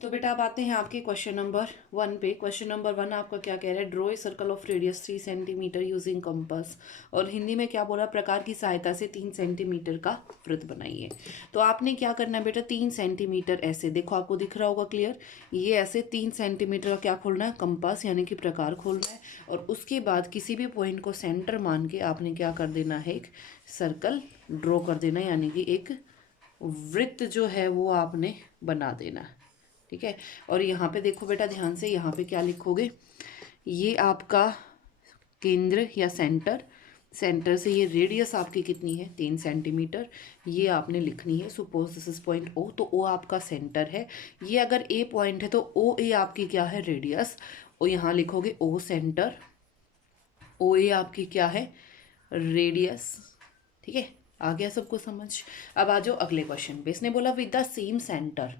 तो बेटा अब आते हैं आपके क्वेश्चन नंबर 1 पे। क्वेश्चन नंबर 1 आपका क्या कह रहा है, draw a circle of radius 3 centimetre using compass. और हिंदी में क्या बोला, प्रकार की सहायता से 3 सेंटीमीटर का वृत्त बनाइए। तो आपने क्या करना है बेटा, 3 सेंटीमीटर ऐसे देखो, आपको दिख रहा होगा क्लियर, ये ऐसे 3 सेंटीमीटर का क्या खोलना है, कंपास यानी कि प्रकार खोलना है। और उसके बाद किसी भी पॉइंट को सेंटर मान के आपने क्या कर देना है, एक सर्कल ड्रॉ कर देना है, यानी कि एक वृत्त जो है वो आपने बना देना है। ठीक है। और यहाँ पे देखो बेटा ध्यान से, यहाँ पे क्या लिखोगे, ये आपका केंद्र या सेंटर, सेंटर से ये रेडियस आपकी कितनी है 3 सेंटीमीटर, ये आपने लिखनी है। Suppose this is point O, तो ओ आपका सेंटर है। ये अगर ए पॉइंट है तो ओ ए आपकी क्या है, रेडियस। और यहाँ लिखोगे ओ सेंटर, ओ ए आपकी क्या है, रेडियस। ठीक है, आ गया सबको समझ। अब आ जाओ अगले क्वेश्चन पे। इसने बोला विद द सेम सेंटर,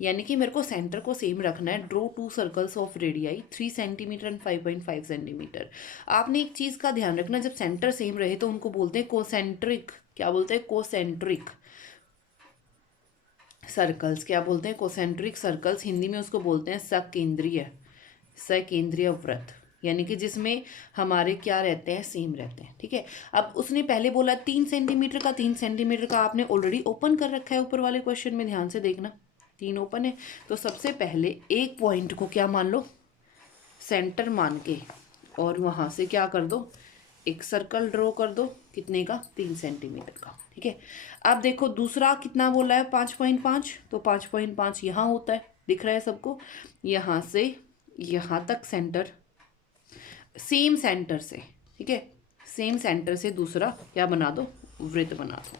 यानी कि मेरे को सेंटर को सेम रखना है। Draw 2 circles of radii 3 centimetre and 5.5 centimetre. आपने एक चीज़ का ध्यान रखना, जब सेंटर सेम रहे तो उनको बोलते हैं कोसेंट्रिक। क्या बोलते हैं, कोसेंट्रिक सर्कल्स। क्या बोलते हैं, कोसेंट्रिक सर्कल्स। हिंदी में उसको बोलते हैं सकेंद्रीय, सकेंद्रीय वृत्त, यानी कि जिसमें हमारे क्या रहते हैं, सेम रहते हैं। ठीक है। अब उसने पहले बोला 3 सेंटीमीटर का, 3 सेंटीमीटर का आपने ऑलरेडी ओपन कर रखा है ऊपर वाले क्वेश्चन में, ध्यान से देखना 3 ओपन है। तो सबसे पहले एक पॉइंट को क्या मान लो, सेंटर मान के, और वहाँ से क्या कर दो, एक सर्कल ड्रॉ कर दो, कितने का, 3 सेंटीमीटर का। ठीक है। अब देखो दूसरा कितना बोला है, 5.5, तो 5.5 यहाँ होता है, दिख रहा है सबको। यहाँ से यहाँ तक सेंटर, सेम सेंटर से, ठीक है, सेम सेंटर से दूसरा क्या बना दो, वृत्त बना दो।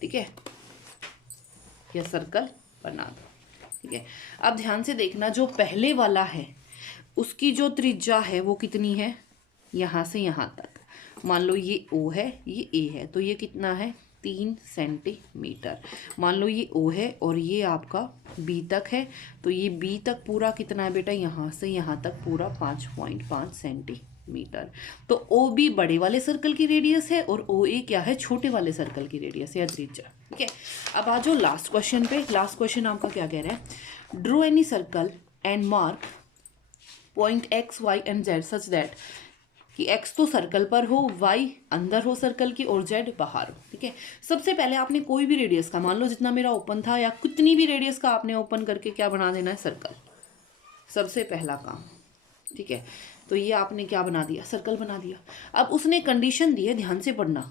ठीक है, या सर्कल बना दो। ठीक है। अब ध्यान से देखना, जो पहले वाला है उसकी जो त्रिज्या है वो कितनी है, यहाँ से यहाँ तक। मान लो ये O है, ये A है, तो ये कितना है, 3 सेंटीमीटर। मान लो ये O है और ये आपका B तक है, तो ये B तक पूरा कितना है बेटा, यहाँ से यहाँ तक पूरा 5.5 सेंटीमीटर। तो OB बड़े वाले सर्कल की रेडियस है और OA क्या है, छोटे वाले सर्कल की रेडियस या त्रिज्या। ठीक है। अब आ जाओ लास्ट क्वेश्चन पे। लास्ट क्वेश्चन आपका क्या कह रहा है, draw any circle and mark point X, Y and Z such that कि X तो सर्कल पर हो, Y अंदर हो सर्कल की और Z बाहर हो। ठीक है। सबसे पहले आपने कोई भी रेडियस का, मान लो जितना मेरा ओपन था या कितनी भी रेडियस का आपने ओपन करके क्या बना देना है, सर्कल। सबसे पहला काम। ठीक है। तो ये आपने क्या बना दिया, सर्कल बना दिया। अब उसने कंडीशन दी है, ध्यान से पढ़ना।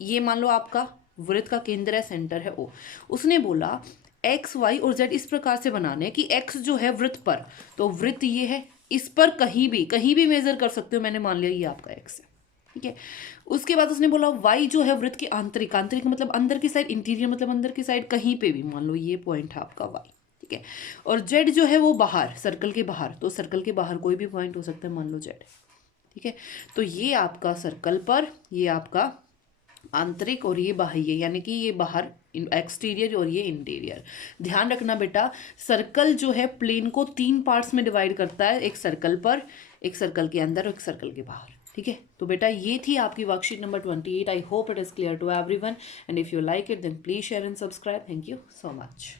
ये मान लो आपका वृत्त का केंद्र है, सेंटर है O। उसने बोला X, Y और Z इस प्रकार से बनाने कि X जो है वृत्त पर, तो वृत्त ये है, इस पर कहीं भी मेजर कर सकते हो। मैंने मान लिया ये आपका X है। ठीक है। उसके बाद उसने बोला Y जो है वृत्त की आंतरिक, आंतरिक मतलब अंदर की साइड, इंटीरियर मतलब अंदर की साइड, कहीं पे भी, मान लो ये पॉइंट है आपका Y। ठीक है। और Z जो है वो बाहर, सर्कल के बाहर, तो सर्कल के बाहर कोई भी पॉइंट हो सकता है, मान लो Z। ठीक है। तो ये आपका सर्कल पर, ये आपका आंतरिक और ये बाह्य, यानी कि ये बाहर एक्सटीरियर और ये इंटीरियर। ध्यान रखना बेटा, सर्कल जो है प्लेन को 3 पार्ट्स में डिवाइड करता है, एक सर्कल पर, एक सर्कल के अंदर और एक सर्कल के बाहर। ठीक है। तो बेटा ये थी आपकी worksheet number 28। I hope it is clear to everyone and if you like it then please share and subscribe. Thank you so much.